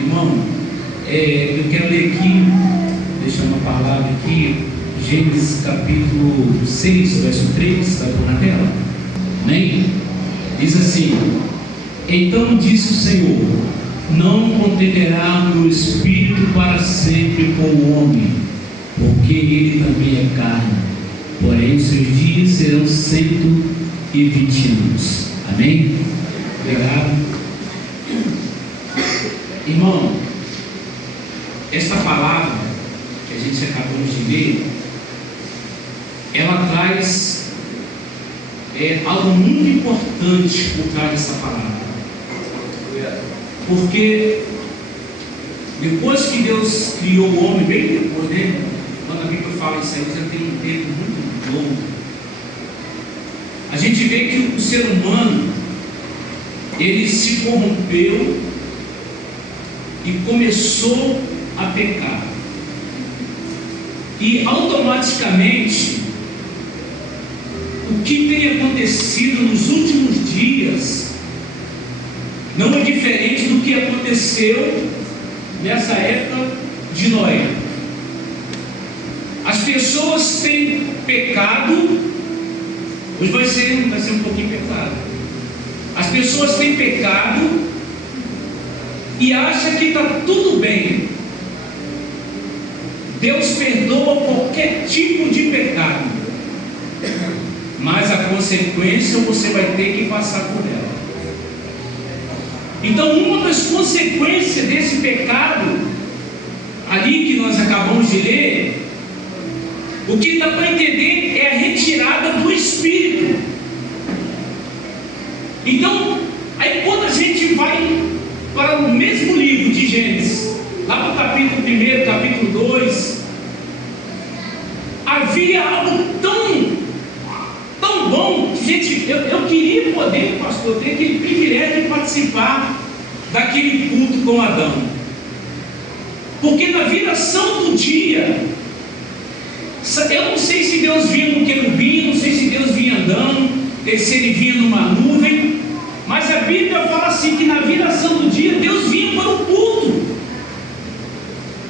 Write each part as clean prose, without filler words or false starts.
Irmão, eu quero ler aqui, deixar uma palavra aqui, Gênesis capítulo 6, verso 3, está na tela? Amém? Diz assim: então disse o Senhor: não contenderá o meu espírito para sempre com o homem, porque ele também é carne, porém os seus dias serão 120 anos. Amém? Obrigado. Irmão, esta palavra que a gente acabou de ler, ela traz algo muito importante por trás dessa palavra. Porque depois que Deus criou o homem, bem depois, né? Quando a Bíblia fala isso aí, já tem um tempo muito longo. A gente vê que o ser humano, ele se corrompeu e começou a pecar. E automaticamente, o que tem acontecido nos últimos dias não é diferente do que aconteceu nessa época de Noé. As pessoas têm pecado. Hoje vai ser um pouquinho pesado. As pessoas têm pecado e acham que está tudo bem. Deus perdoa qualquer tipo de pecado, mas a consequência você vai ter que passar por ela. Então, uma das consequências desse pecado ali que nós acabamos de ler, o que dá para entender é a retirada do Espírito. Então, aí quando a gente vai para o mesmo livro de Gênesis, lá para o capítulo 1, capítulo 2, havia algo tão bom, gente, eu queria poder, pastor, ter aquele privilégio de participar daquele culto com Adão, porque na viração do dia, eu não sei se Deus vinha no querubim, não sei se Deus vinha andando, se ele vinha numa nuvem, mas a Bíblia fala assim, que na viração do dia, Deus vinha para o culto.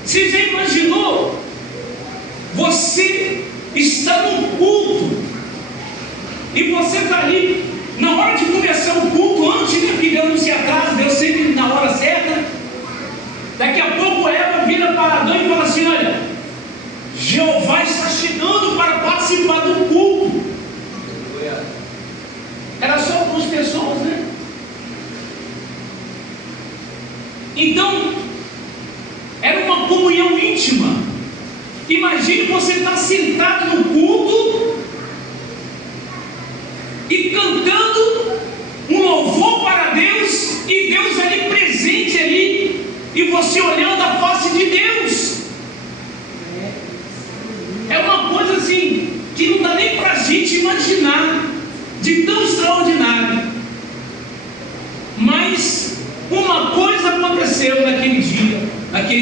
Você já imaginou? Você está no culto, e você está ali, na hora de começar o culto, antes, né, que Deus não se atrasa, Deus sempre na hora certa. Daqui a pouco Eva vira para Adão e fala assim: olha, Jeová está chegando para participar do culto. Era só duas pessoas, né? Então, era uma comunhão íntima. Imagine você estar sentado no culto e cantando um louvor para Deus, e Deus ali presente ali, e você olhando a face de Deus. É uma coisa assim que não dá nem para a gente imaginar, de tão extraordinário. Mas uma coisa aconteceu naquele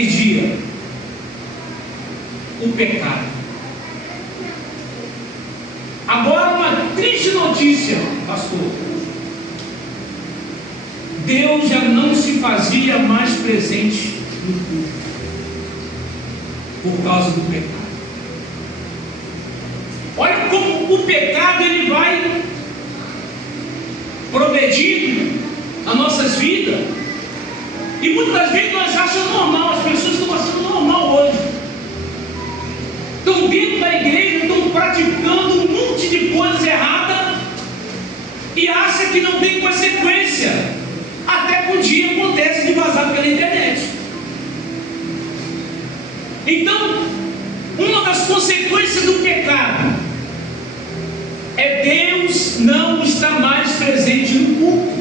dia, o pecado. Agora, uma triste notícia, pastor: Deus já não se fazia mais presente no culto por causa do pecado. Olha como o pecado ele vai progredindo nas nossas vidas, e muitas das vezes nós achamos normal. As pessoas estão achando normal hoje, estão dentro da igreja, estão praticando um monte de coisas erradas e acham que não tem consequência, até que um dia acontece de vazar pela internet. Então, uma das consequências do pecado é Deus não estar mais presente no culto.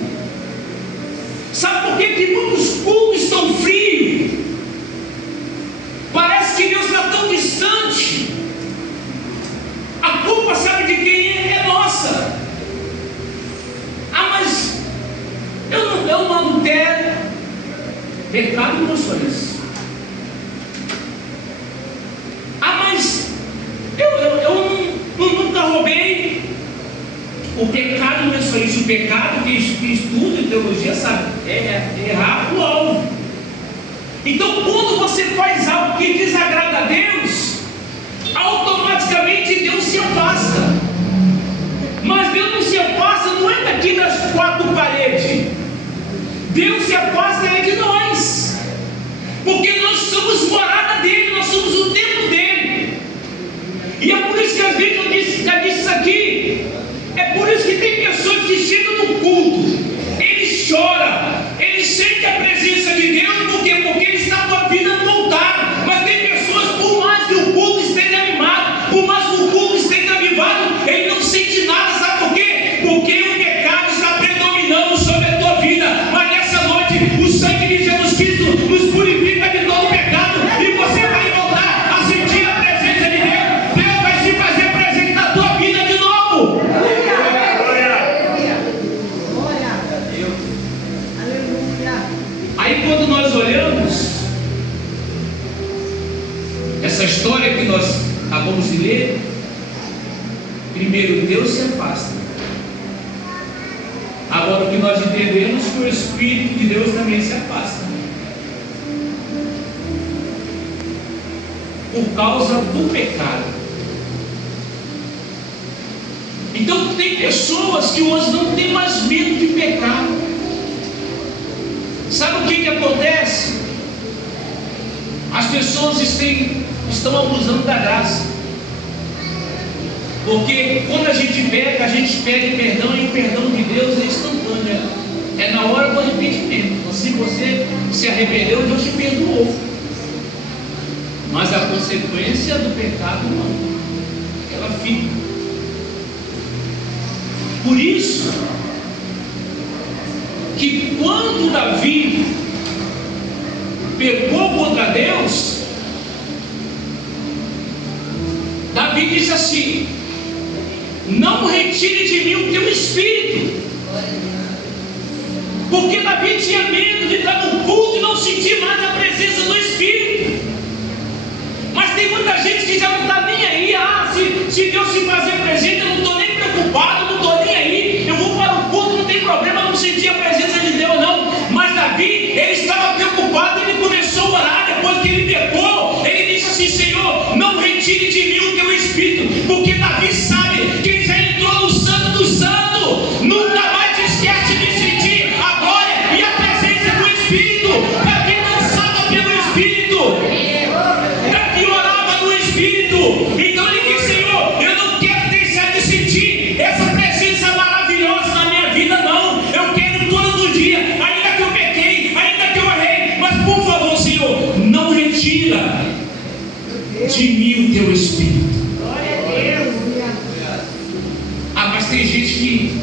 Sabe por que muitos cultos estão frios? Parece que Deus está tão distante. A culpa, sabe de quem é? É nossa. Ah, mas eu não adultero. Pecado não sou isso. Ah, mas eu nunca roubei. O pecado não é só isso. O pecado, que estuda em teologia sabe, é errar o alvo. Então, quando você faz algo que desagrada a Deus, automaticamente Deus se afasta. Mas Deus não se afasta, não é daqui das quatro paredes. Deus se afasta de nós, porque nós somos morada dele, nós somos o templo dele. E é por isso que às vezes eu já disse isso aqui. É por isso que tem pessoas que chegam no culto, ele chora, ele sente a presença de Deus, porque ele está com a vida no altar. Mas tem pessoas, por mais que o culto esteja animado, por mais que o culto esteja avivado, ele não sente nada. Sabe por quê? Porque o pecado está predominando sobre a tua vida. Mas nessa noite, o sangue de Jesus Cristo nos purifica de todo pecado, e você vai voltar a sentir a presença de Deus. Deus vai se fazer presente na tua vida de novo. Aí quando nós olhamos essa história que nós acabamos de ler, primeiro Deus se afasta. Agora o que nós entendemos é que o Espírito de Deus também se afasta, por causa do pecado. Então tem pessoas que hoje não têm mais medo de pecar. Sabe o que acontece? As pessoas estão abusando da graça, porque quando a gente peca, a gente pede perdão, e o perdão de Deus é instantâneo, é na hora do arrependimento. Se você se arrependeu, Deus te perdoou, mas a consequência do pecado não, ela fica. Por isso que quando Davi pecou contra Deus, Davi disse assim: não retire de mim o teu espírito, porque Davi tinha medo de estar no culto e não sentir mais a presença do Espírito. Mas tem muita gente que já não está nem aí. Se Deus se fazer presente, eu não estou nem preocupado, não estou nem aí, eu vou para o culto, não tem problema, não sentir a presença de Deus não. Mas Davi, ele estava preocupado, ele começou a orar. Depois que ele pecou, ele disse assim: Senhor, não retire de mim o teu espírito, porque Davi sabe que ele já entrou no Santo dos Santos. Nunca mais te esquece de sentir a glória e a presença do Espírito. Davi dançava pelo Espírito, Davi orava no Espírito. Então ele disse: Senhor, eu não quero deixar de sentir essa presença maravilhosa na minha vida, não. Eu quero todos os dias, ainda que eu pequei, ainda que eu errei, mas por favor, Senhor, não retira de mim o teu Espírito. Glória a Deus. Ah, mas tem gente que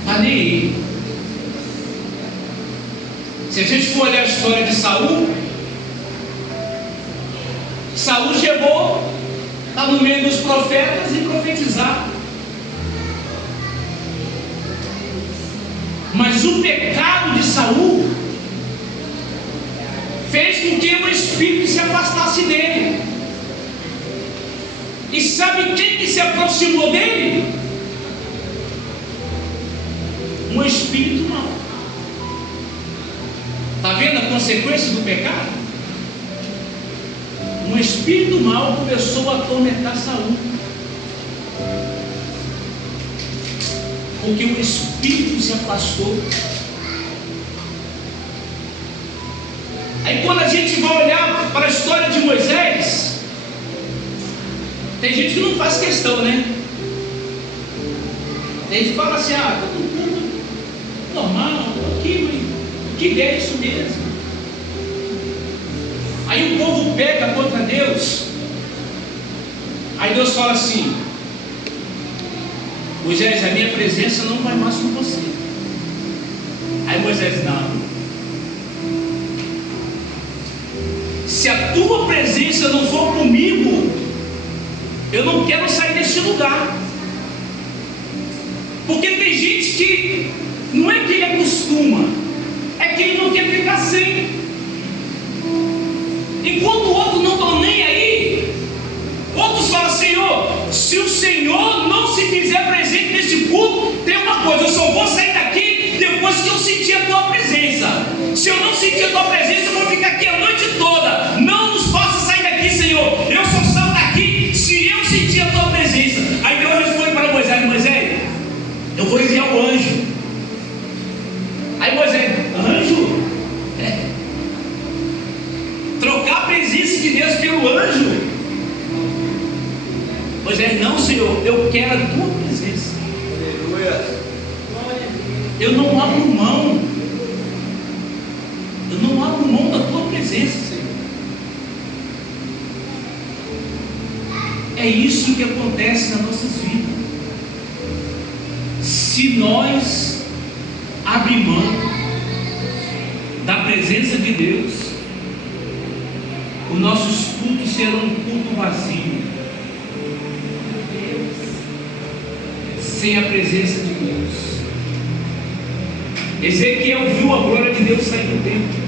está nem aí. Se a gente for olhar a história de Saul, Saul chegou, está no meio dos profetas e profetizava. Mas o pecado de Saul fez com que o Espírito se afastasse dele. E sabe quem que se aproximou dele? Um espírito mau. Está vendo a consequência do pecado? Um espírito mau começou a atormentar Saul, porque o Espírito se afastou. Aí quando a gente vai olhar para a história de Moisés, tem gente que não faz questão, né? Tem gente que fala assim: ah, todo mundo normal, que ideia é isso mesmo. Aí o povo peca contra Deus. Aí Deus fala assim: Moisés, a minha presença não vai mais com você. Aí Moisés: não. Se a tua presença não for comigo, eu não quero sair desse lugar. Porque tem gente que não é que ele acostuma, é que ele não quer ficar sem. Enquanto outros não estão nem aí, outros falam: Senhor, se o Senhor não se fizer presente nesse culto, tem uma coisa, eu só vou sair daqui depois que eu sentir a tua presença. Se eu pelo anjo. Moisés: não, Senhor, eu quero a tua presença. Aleluia. Eu não abro mão. Eu não abro mão da tua presença, Senhor. É isso que acontece nas nossas vidas. Se nós abrir mão da presença de Deus, os nossos cultos serão um culto vazio, sem a presença de Deus. Ezequiel viu a glória de Deus sair do templo.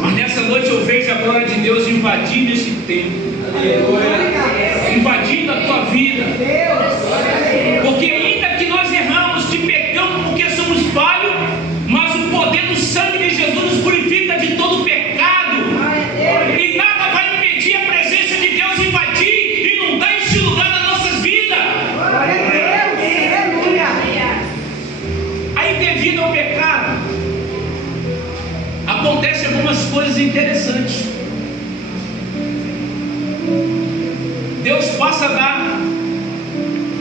Mas nessa noite eu vejo a glória de Deus invadindo esse templo. Aleluia. Invadindo a tua vida. Porque ainda que nós erramos, te pecamos porque somos falhos, mas o poder do sangue de Jesus nos purifica de todo pecado. E nada vai impedir a presença de Deus invadir e inundar este lugar das nossas vidas. Aí, devido ao pecado, acontecem algumas coisas interessantes. Deus passa a dar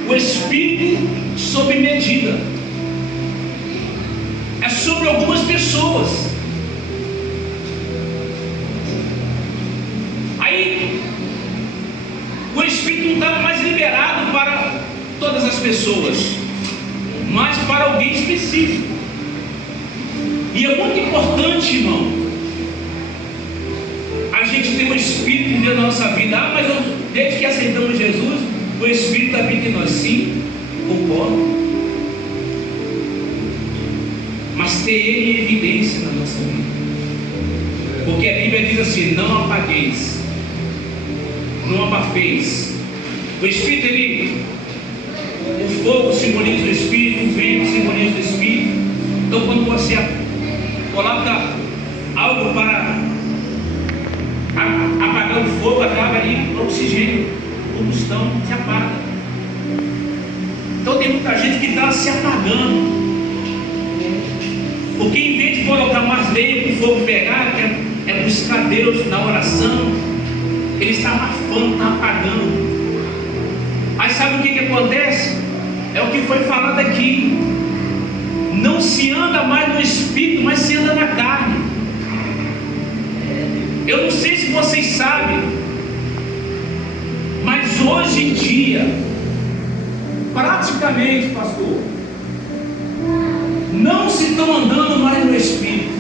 o Espírito sob medida. É sobre algumas pessoas. Aí o Espírito não estava mais liberado para todas as pessoas, mas para alguém específico. E é muito importante, irmão, a gente ter o Espírito de Deus na nossa vida. Ah, mas desde que aceitamos Jesus, o Espírito habita em nós. Sim, concordo. Mas ter Ele em evidência na nossa vida. Porque a Bíblia diz assim: não apagueis, não abafeis. O Espírito, o fogo simboliza o Espírito, o vento simboliza o Espírito. Então, quando você coloca algo para apagar o fogo, acaba ali oxigênio, combustão, se apaga. Então tem muita gente que está se apagando, porque em vez de colocar mais lenha para o fogo pegar, é buscar Deus na oração, ele está abafando, está apagando. Aí sabe o que acontece? É o que foi falado aqui: não se anda mais no Espírito, mas se anda na carne. Eu não sei se vocês sabem, mas hoje em dia, praticamente, pastor, não se estão andando mais no Espírito.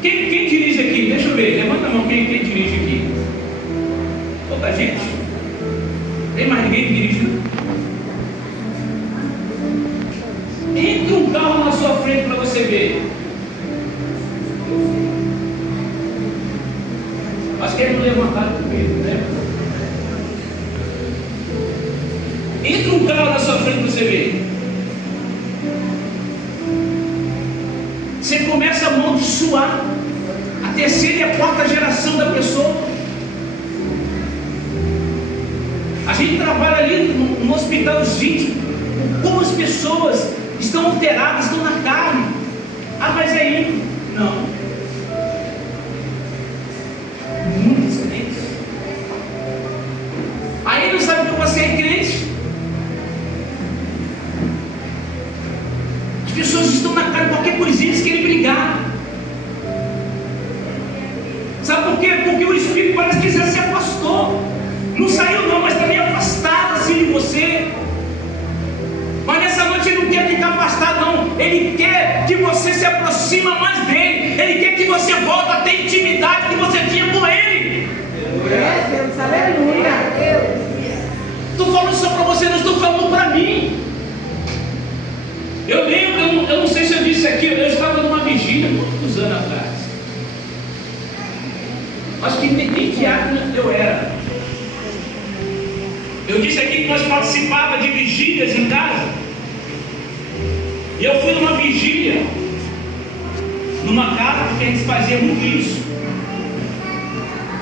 Quem dirige aqui? Deixa eu ver, levanta a mão, quem dirige aqui? Pouca gente. Tem mais ninguém que dirige? Entre um carro na sua frente para você ver. Acho que eles não levantaram com medo, né? Entra um carro na sua frente para você ver. Você começa a amaldiçoar a terceira e a quarta geração da pessoa. A gente trabalha ali no hospital, gente, como as pessoas estão alteradas, estão na carne. Ah, mas é ímpio. Não. Muitos crentes. Aí não sabe que você é crente. As pessoas estão na carne, qualquer coisinha eles querem brigar. Sabe por quê? Porque o Espírito parece que já se afastou. Não saiu não, mas está meio afastado assim de você. Mas nessa noite ele não quer ficar afastado não. Ele quer que você se aproxime mais dele. Ele quer que você volte a ter intimidade que você tinha com ele. Deus, aleluia. Estou falando só para você, não estou falando para mim. Eu lembro, eu não sei se eu disse aqui, eu estava numa vigília muitos anos atrás. Acho que nem diácono eu era. Eu disse aqui que nós participávamos de vigílias em casa. E eu fui numa vigília, numa casa, porque a gente fazia muito isso.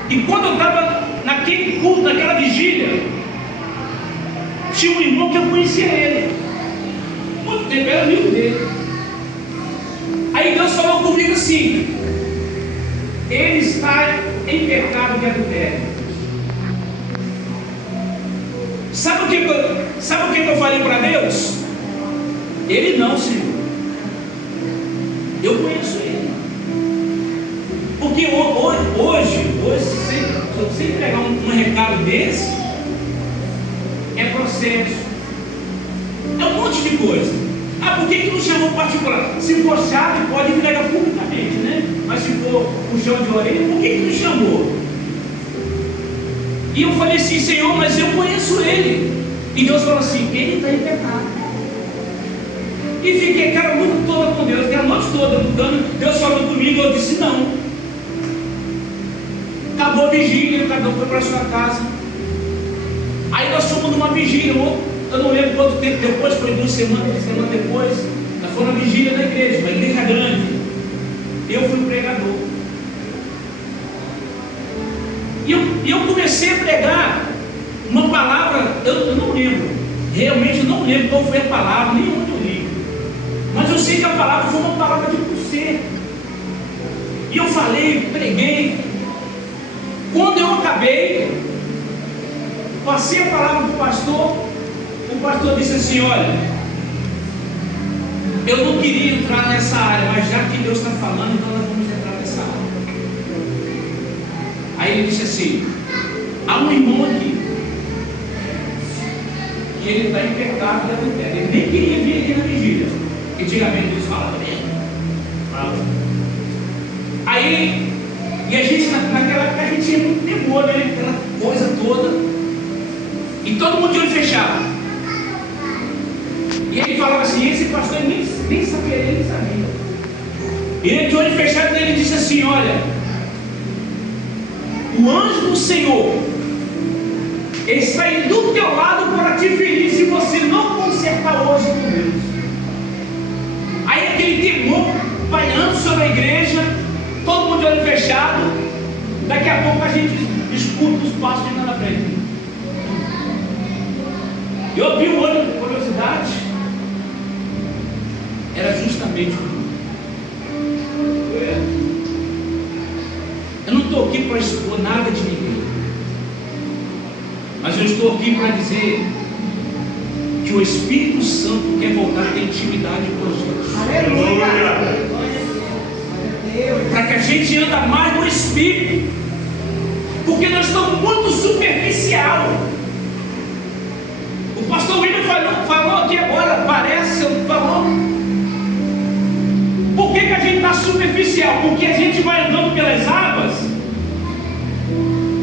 E quando eu estava naquele culto, naquela vigília, tinha um irmão que eu conhecia ele. Muito tempo, era amigo dele. Aí Aí Deus falou comigo assim: ele está em pecado de adultério. Sabe o que eu falei para Deus? Ele não, Senhor. Eu conheço ele. Porque hoje se você entregar um recado desse, é processo, é um monte de coisa. Ah, por que não chamou particular? Se for chave, pode entregar publicamente, né? Mas se for puxão de orelha, por que não chamou? E eu falei assim: Senhor, mas eu conheço ele. E Deus falou assim: ele está em pecado. E fiquei aquela luta toda com Deus, aquela noite toda lutando. Deus falou comigo, eu disse não. Acabou a vigília, cada um foi para sua casa. Aí nós fomos numa vigília, eu não lembro quanto tempo depois, foi 2 semanas, 3 semanas depois. Nós fomos na vigília da igreja, uma igreja grande. Eu fui o pregador. E eu comecei a pregar uma palavra, eu não lembro, realmente eu não lembro qual foi a palavra, nem onde eu li. Mas eu sei que a palavra foi uma palavra de conserto. E eu falei, preguei. Quando eu acabei, passei a palavra para o pastor disse assim: olha, eu não queria entrar nessa área, mas já que Deus está falando, então nós vamos entrar nessa área. Aí ele disse assim: há um irmão aqui, que ele está em pecado de adultério. Ele nem queria vir aqui na vigília. Antigamente Deus falava mesmo. Aí, e a gente naquela época a gente tinha muito temor, né? Aquela coisa toda. E todo mundo de olho fechado. E ele falava assim: esse pastor nem sabia, ele nem sabia. E ele de olho fechado, ele disse assim: olha, o anjo do Senhor está aí do teu lado para te ferir se você não consertar hoje com Deus. Aí aquele temor pairando sobre a igreja, todo mundo de olho fechado. Daqui a pouco a gente escuta os passos indo na frente. Eu abri o olho de curiosidade, era justamente o Eu não estou aqui para expor nada de ninguém, mas eu estou aqui para dizer que o Espírito Santo quer voltar a ter intimidade com a gente. Aleluia! Para que a gente anda mais no Espírito, porque nós estamos muito superficial. O pastor William falou aqui agora, parece, falou. Por que a gente está superficial? Porque a gente vai andando pelas águas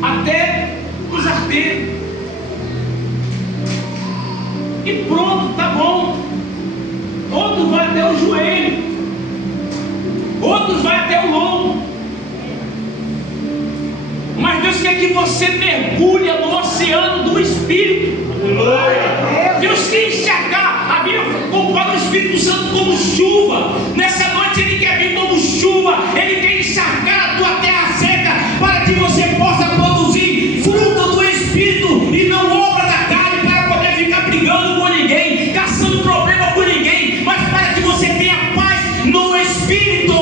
até os arteiros. E pronto, tá bom. Outros vai até o joelho, outros vai até o lombo. Mas Deus quer que você mergulhe no oceano do Espírito. Deus quer enxergar. A Bíblia compara o Espírito Santo como chuva. Nessa noite Ele quer vir como chuva. Ele quer encharcar a tua terra seca, para que você possa produzir fruto do Espírito e não obra da carne, para poder ficar brigando com ninguém, caçando problema com ninguém, mas para que você tenha paz no Espírito.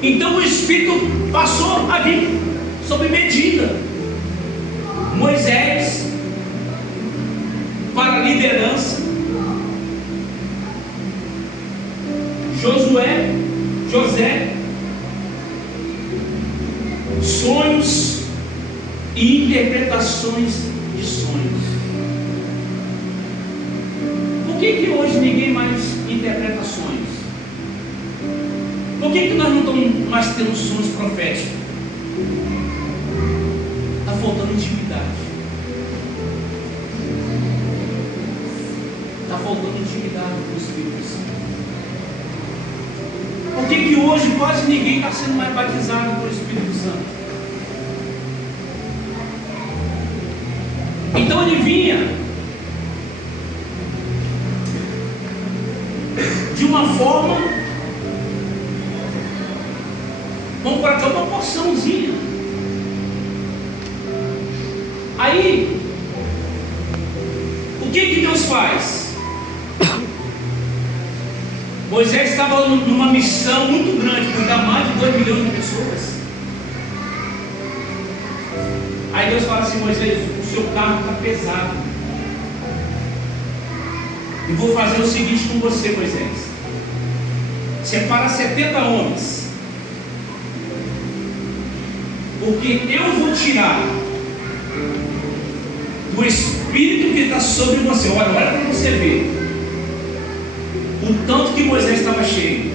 Então o Espírito passou a vir sob medida. Moisés para a liderança, José, sonhos e interpretações de sonhos. Por que hoje ninguém mais interpreta sonhos? Por que nós não estamos mais tendo sonhos proféticos? Está faltando intimidade. Está faltando intimidade com o Espírito Santo. Por que hoje quase ninguém está sendo mais batizado pelo Espírito Santo? Então ele vinha de uma forma, vamos colocar uma porçãozinha. Aí, o que Deus faz? Moisés estava numa missão muito grande, cuidar mais de 2 milhões de pessoas. Aí Deus fala assim: Moisés, o seu carro está pesado. Eu vou fazer o seguinte com você, Moisés: separa 70 homens, porque eu vou tirar o Espírito que está sobre você. Olha para você ver o tanto que Moisés estava cheio.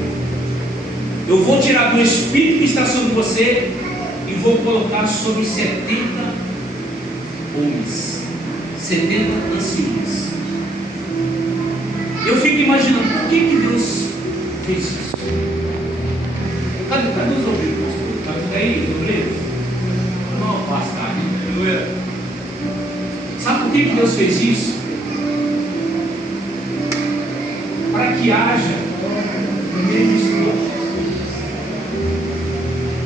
Eu vou tirar do Espírito que está sobre você e vou colocar sobre 70 homens, 70 anciões. Eu fico imaginando, por que Deus fez isso? Cadê os obreiros? Está aí, os obreiros? Não, pastor. Sabe por que Deus fez isso? Para que haja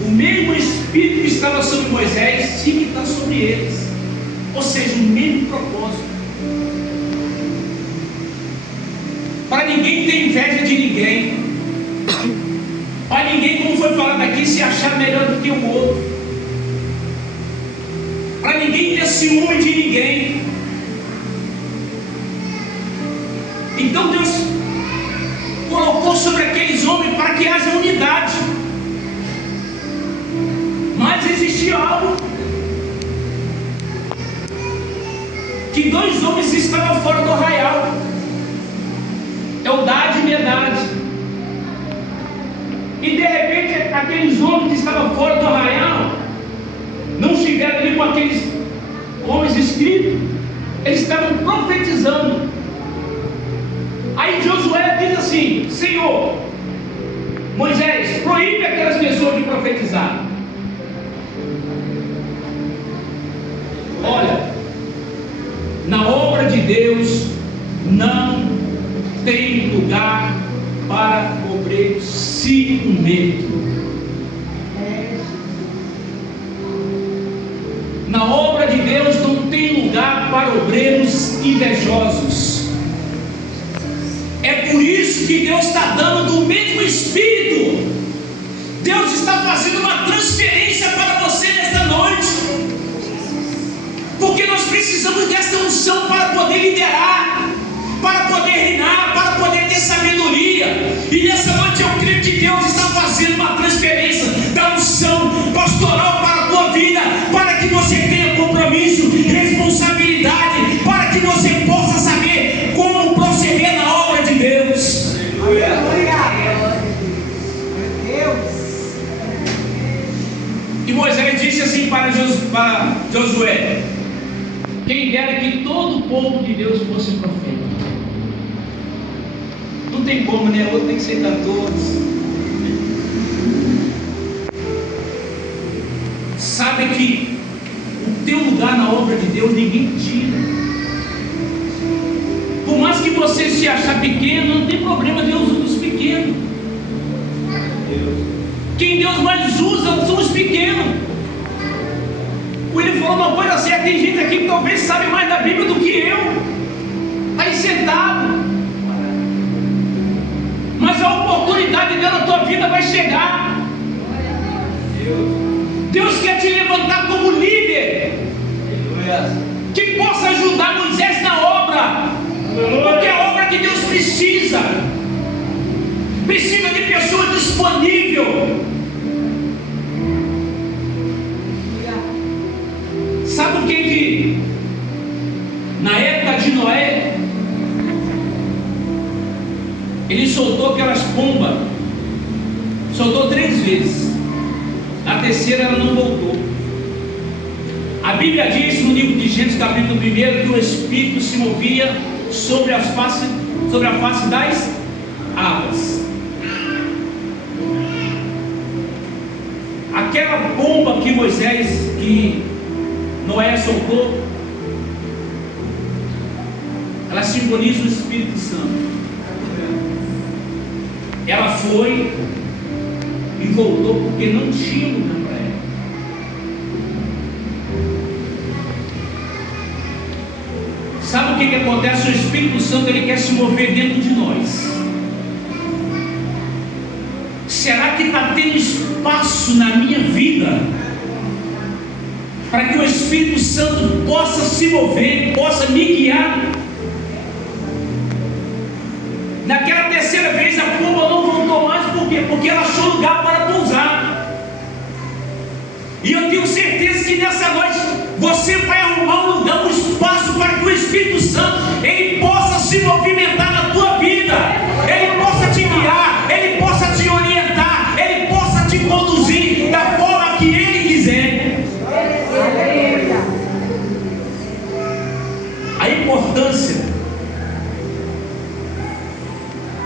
o mesmo Espírito que estava sobre Moisés tinha que estar sobre eles, ou seja, o mesmo propósito, para ninguém ter inveja de ninguém, para ninguém, como foi falado aqui, se achar melhor do que o outro, para ninguém ter ciúme de ninguém. Então Deus colocou sobre aqueles homens para que haja unidade. Mas existia algo, que 2 homens estavam fora do arraial, Eldade e Medade. E de repente aqueles homens que estavam fora do arraial não estiveram ali com aqueles homens escritos, eles estavam profetizando. Aí Josué diz assim: Senhor, Moisés, proíbe aquelas pessoas de profetizar. Olha, na obra de Deus não tem lugar para obreiro ciumento. Na obra de Deus não tem lugar para obreiros invejosos. É por isso que Deus está dando do mesmo Espírito. Deus está fazendo uma transferência para você nesta noite, porque nós precisamos desta unção para poder liderar, para poder reinar, para poder ter sabedoria. E nessa noite eu creio que Deus está fazendo uma transferência da unção pastoral para a tua vida, para que você tenha compromisso, responsabilidade, para que você possa saber como proceder na obra de Deus. E Moisés disse assim para Josué: quem dera que todo o povo de Deus fosse profeta. Não tem como, né? Outro tem que ser todos. Sabe que o teu lugar na obra de Deus ninguém tira. Por mais que você se achar pequeno, não tem problema, Deus usa os pequenos. Quem Deus mais usa são os pequenos. Ele falou uma coisa certa: tem gente aqui que talvez sabe mais da Bíblia do que eu, está aí sentado, mas a oportunidade dela na tua vida vai chegar. Deus quer te levantar como líder, que possa ajudar Moisés na obra, porque a obra de Deus precisa de pessoas disponíveis. Sabe o que na época de Noé, ele soltou aquelas pombas, soltou 3 vezes, na terceira ela não voltou. A Bíblia diz no livro de Gênesis capítulo 1 que o Espírito se movia sobre a face das águas. Aquela pomba que Noé soltou, ela simboliza o Espírito Santo. Ela foi e voltou porque não tinha lugar para ela. Sabe o que acontece? O Espírito Santo, ele quer se mover dentro de nós. Será que está tendo espaço na minha vida para que o Espírito Santo possa se mover, possa me guiar? Naquela terceira vez a pomba não voltou mais, por quê? Porque ela achou lugar para pousar. E eu tenho certeza que nessa noite você vai arrumar um lugar, um espaço para que o Espírito Santo ele possa se movimentar na tua vida, ele possa te guiar, ele possa te orientar, ele possa te conduzir da forma que ele quiser. A importância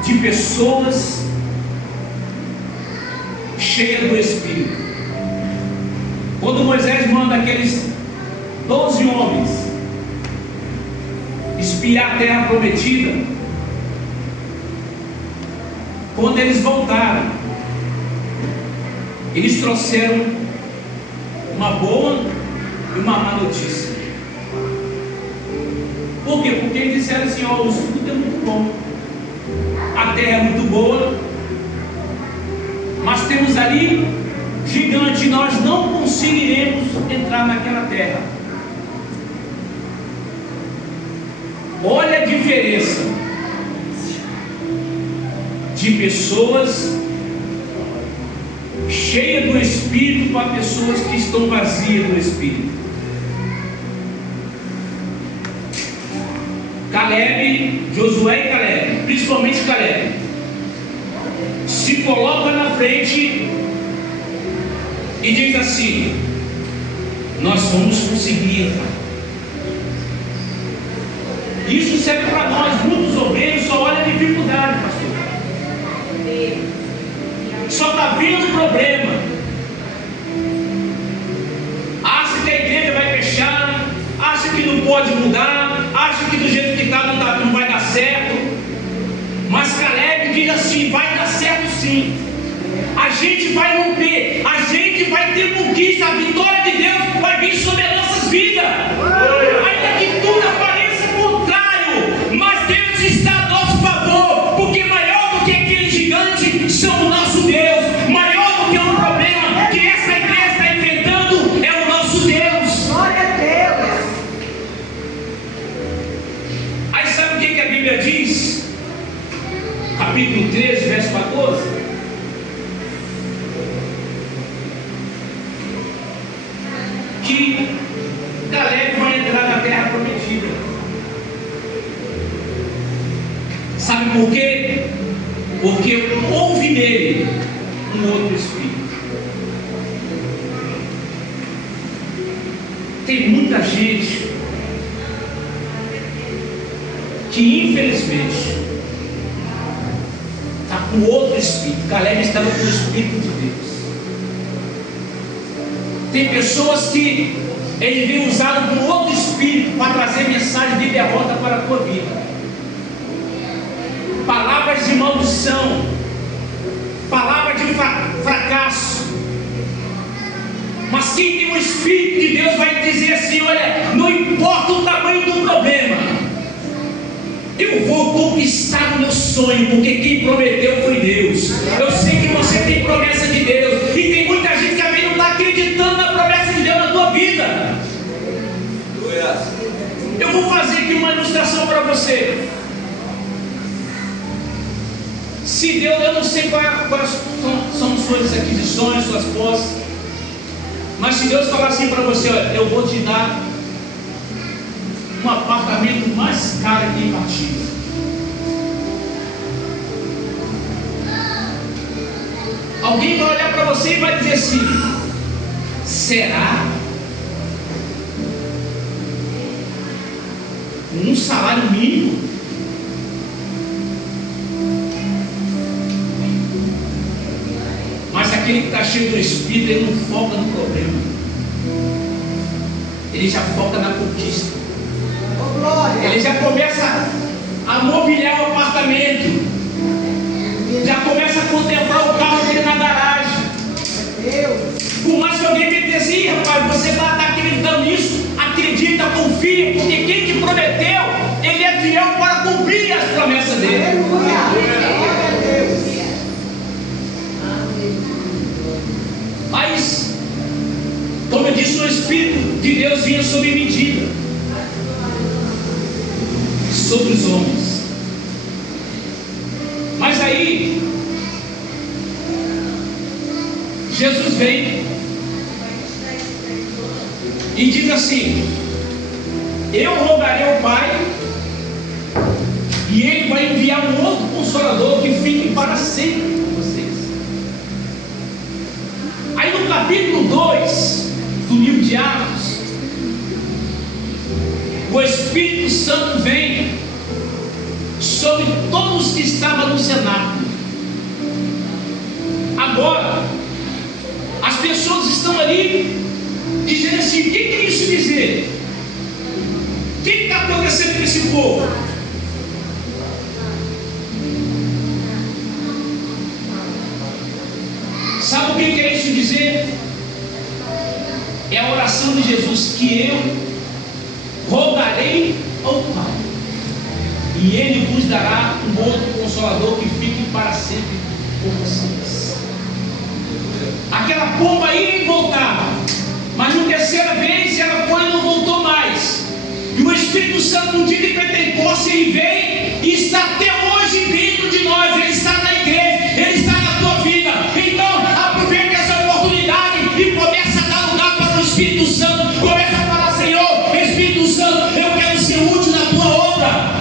de pessoas cheias do Espírito. Quando Moisés manda aqueles 12 homens espiar a terra prometida, quando eles voltaram, eles trouxeram uma boa e uma má notícia. Por quê? Porque eles disseram assim: ó, o fruto é muito bom, a terra é muito boa, mas temos ali gigante, nós não conseguiremos entrar naquela terra. Olha a diferença de pessoas cheias do Espírito para pessoas que estão vazias do Espírito. Caleb, Josué e Caleb, principalmente Caleb, se coloca na frente e diz assim: nós vamos conseguir entrar. Isso serve para nós. Muitos obreiros só olham a dificuldade, pastor, só está vendo problema, acha que a igreja vai fechar, acha que não pode mudar, acha que do jeito que está não vai dar certo. Mas Caleb diz assim: vai dar certo sim, a gente vai romper, a gente vai ter conquista, a vitória de Deus vai vir sobre as nossas vidas, ainda que tudo apareça contrário, mas Deus está a nosso favor, porque maior do que aquele gigante são o nosso Deus, maior do que o problema que essa igreja está enfrentando é o nosso Deus. Glória a Deus. Aí sabe o que a Bíblia diz? Capítulo 13, verso 14. Que Caleb vai entrar na terra prometida. Sabe por quê? Porque houve nele um outro espírito. Tem muita gente que infelizmente está com outro espírito. Caleb estava com o Espírito de Deus. Tem pessoas que ele vem usado com outro espírito para trazer mensagem de derrota para a tua vida, palavras de maldição, palavras de fracasso. Mas quem tem o Espírito de Deus vai dizer assim: olha, não importa o tamanho do problema, eu vou conquistar o meu sonho, porque quem prometeu foi Deus. Eu sei que você tem promessa de Deus, e tem muita gente que também não está acreditando na promessa de Deus na tua vida. Eu vou fazer aqui uma ilustração para você. Se Deus, eu não sei quais são suas aquisições, suas posses, mas se Deus falar assim para você: olha, eu vou te dar um apartamento mais caro aqui em Partilha, alguém vai olhar para você e vai dizer assim: será? Um salário mínimo? Mas aquele que está cheio do Espírito, ele não foca no problema, ele já foca na conquista. Ele já começa a mobiliar o apartamento, já começa a contemplar o carro dele na garagem. Por mais que alguém me diga assim: rapaz, você está acreditando nisso? Acredita, confia, porque quem te prometeu, ele é fiel para cumprir as promessas dele. isso o Espírito de Deus vinha sob medida sobre os homens. Mas aí Jesus vem e diz assim: eu rogarei ao Pai, e Ele vai enviar um outro Consolador que fique para sempre com vocês. Aí no capítulo 2 do livro de Atos, o Espírito Santo vem sobre todos que estavam no cenáculo. Agora, as pessoas estão ali dizendo assim: o que é isso dizer? O que está acontecendo com esse povo? Sabe o que é isso dizer? É a oração de Jesus, que eu rogarei ao Pai, e Ele vos dará um outro Consolador que fique para sempre com vocês. Aquela pomba ia e voltava, mas na terceira vez ela foi e não voltou mais. E o Espírito Santo no dia de Pentecostes ele veio e está até hoje dentro de nós. Ele está na igreja, Ele está na tua vida. Então aproveite essa oportunidade e começa a dar lugar para o Espírito Santo. Começa a falar: Senhor, Espírito Santo, eu quero ser útil na tua obra.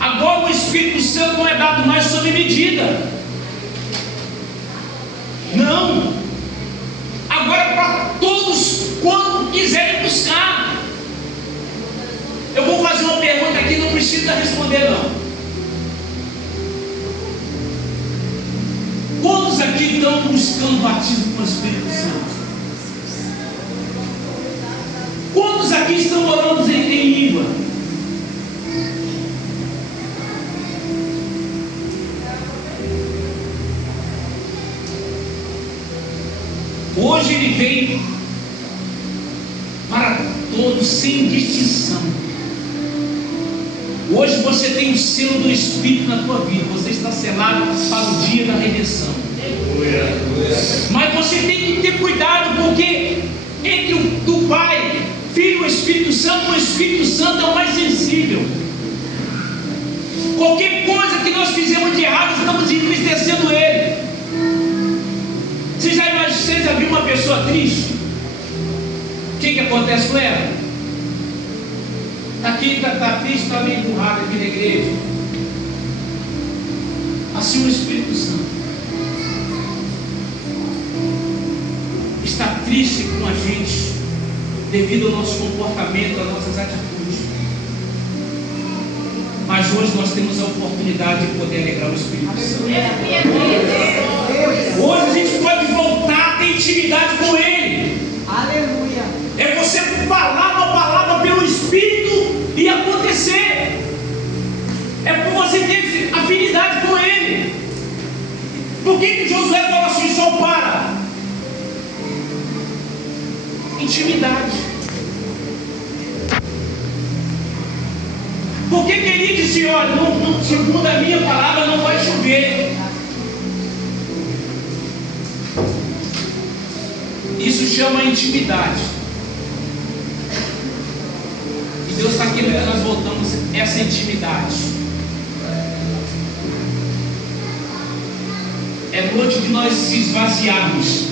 Agora o Espírito Santo não é dado mais sob medida. Não. Agora é para todos quando quiserem buscar. Eu vou fazer uma pergunta aqui, não precisa responder não. Quantos aqui estão buscando batismo com o Espírito Santo? Quantos aqui estão orando em língua? Hoje ele vem para todos sem distinção. Hoje você tem o selo do Espírito na tua vida. Você está selado para o dia da redenção. Mas você tem que ter cuidado, porque entre o Pai, Filho e o Espírito Santo, o Espírito Santo é o mais sensível. Qualquer coisa que nós fizemos de errado, estamos entristecendo Ele. Você já viu uma pessoa triste? O que acontece com ela? Está triste, está meio burrado aqui na igreja. Assim o Espírito Santo está triste com a gente devido ao nosso comportamento, às nossas atitudes. Mas hoje nós temos a oportunidade de poder alegrar o Espírito Santo. Hoje a gente pode voltar a ter intimidade com Ele. Aleluia. É você falar uma palavra pelo Espírito e acontecer. É por você ter afinidade com Ele. Por que Josué falou assim: só para? Intimidade. Por que ele disse: olha, segundo a minha palavra não vai chover? Isso chama intimidade. E Deus está querendo que nós voltamos essa intimidade. É noite de nós se esvaziarmos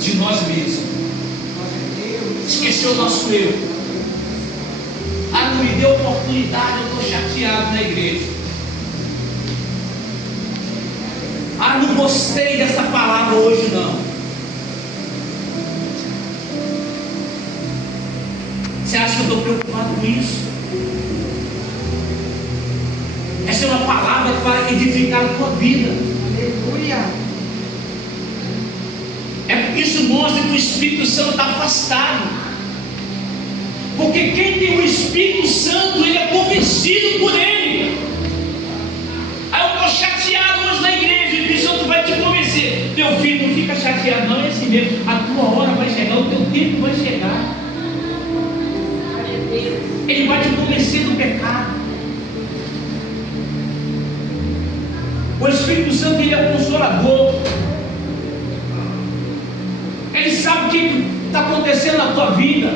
de nós mesmos. Esqueceu o nosso eu. Ah, não me deu oportunidade, eu estou chateado na igreja. Ah, não gostei dessa palavra hoje não. Você acha que eu estou preocupado com isso? Essa é uma palavra para edificar a tua vida. Aleluia. É porque isso mostra que o Espírito Santo está afastado. Porque quem tem o Espírito Santo, ele é convencido por ele. Aí eu estou chateado hoje na igreja. O Espírito Santo vai te convencer. Teu filho, não fica chateado não, é assim mesmo. A tua hora vai chegar, o teu tempo vai chegar. Ele vai te convencer do pecado. O Espírito Santo, ele é o consolador. Ele sabe o que está acontecendo na tua vida.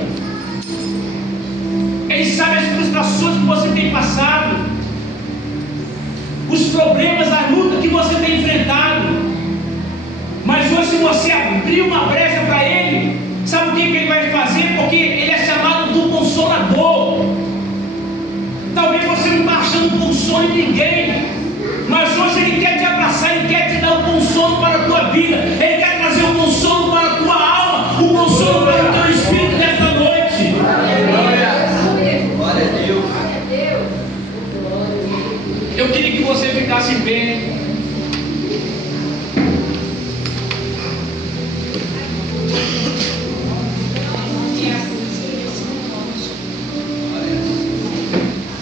Ele sabe as frustrações que você tem passado, os problemas, a luta que você tem enfrentado. Mas hoje, se você abrir uma brecha para Ele, sabe o que Ele vai fazer? Porque Ele é chamado do Consolador. Talvez você não está achando consolo em ninguém, mas hoje Ele quer te abraçar, Ele quer te dar um consolo para a tua vida, Ele quer trazer um consolo para a tua alma, um consolo para o teu espírito nesta noite. Glória a Deus. Eu queria que você ficasse em pé.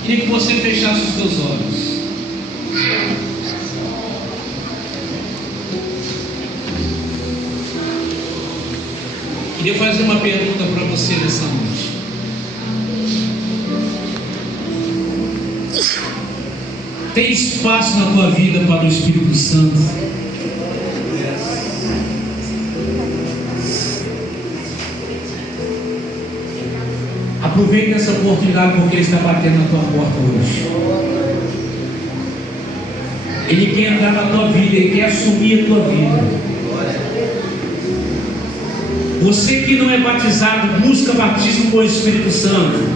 Queria que você fechasse os seus olhos. Queria fazer uma pergunta para você nessa noite. Tem espaço na tua vida para o Espírito Santo? Aproveite essa oportunidade, porque Ele está batendo na tua porta hoje. Ele quer entrar na tua vida, Ele quer assumir a tua vida. Você que não é batizado, busca batismo com o Espírito Santo.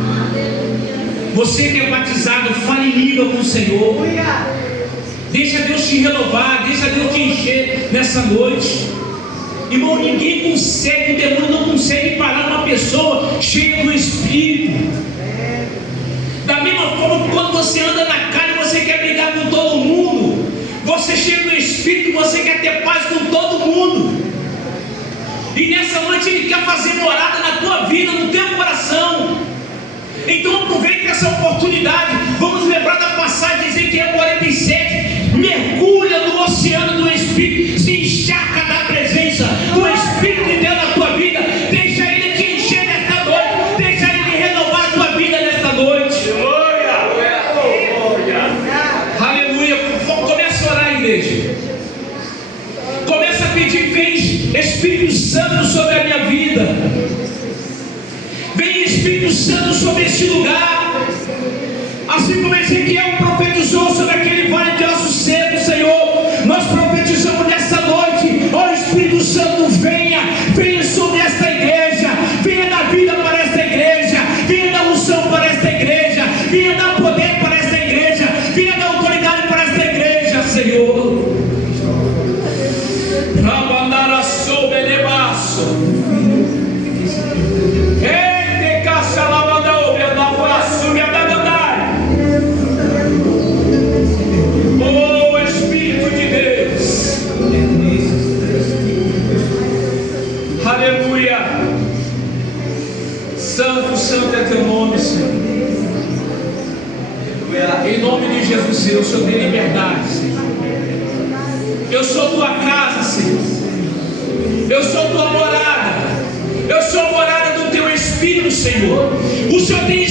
Você que é batizado, fale em língua com o Senhor. Deixa Deus te renovar, deixa Deus te encher nessa noite. Irmão, ninguém consegue, o demônio não consegue parar uma pessoa cheia do Espírito. Da mesma forma que quando você anda na carne, você quer brigar com todo mundo. Você cheio do Espírito, você quer ter paz com todo mundo. E nessa noite Ele quer fazer morada na tua vida, no teu coração. Então aproveite essa oportunidade. Vamos lembrar da passagem de Ezequiel 47. Mergulha no oceano do Espírito, se encharca da presença do Espírito de Deus na tua vida. Deixa Ele te encher nesta noite, deixa Ele renovar a tua vida nesta noite. Aleluia. Começa a orar, igreja. Começa a pedir: vem Espírito Santo sobre a minha vida. Vem Espírito Santo sobre este lugar. Assim como Ezequiel profetizou sobre aquele vale de ossos secos, Senhor, nós profetizamos nessa noite: ó Espírito Santo, venha sobre esta igreja, venha dar vida para esta igreja, venha dar unção para esta igreja, venha dar poder para esta igreja, venha dar autoridade para esta igreja, Senhor. Oh Espírito de Deus, aleluia. Santo, santo é teu nome, Senhor. Em nome de Jesus, Senhor, o Senhor tem liberdade, Senhor. Eu sou tua casa, Senhor. Eu sou tua morada. Eu sou a morada do teu Espírito, Senhor. O Senhor tem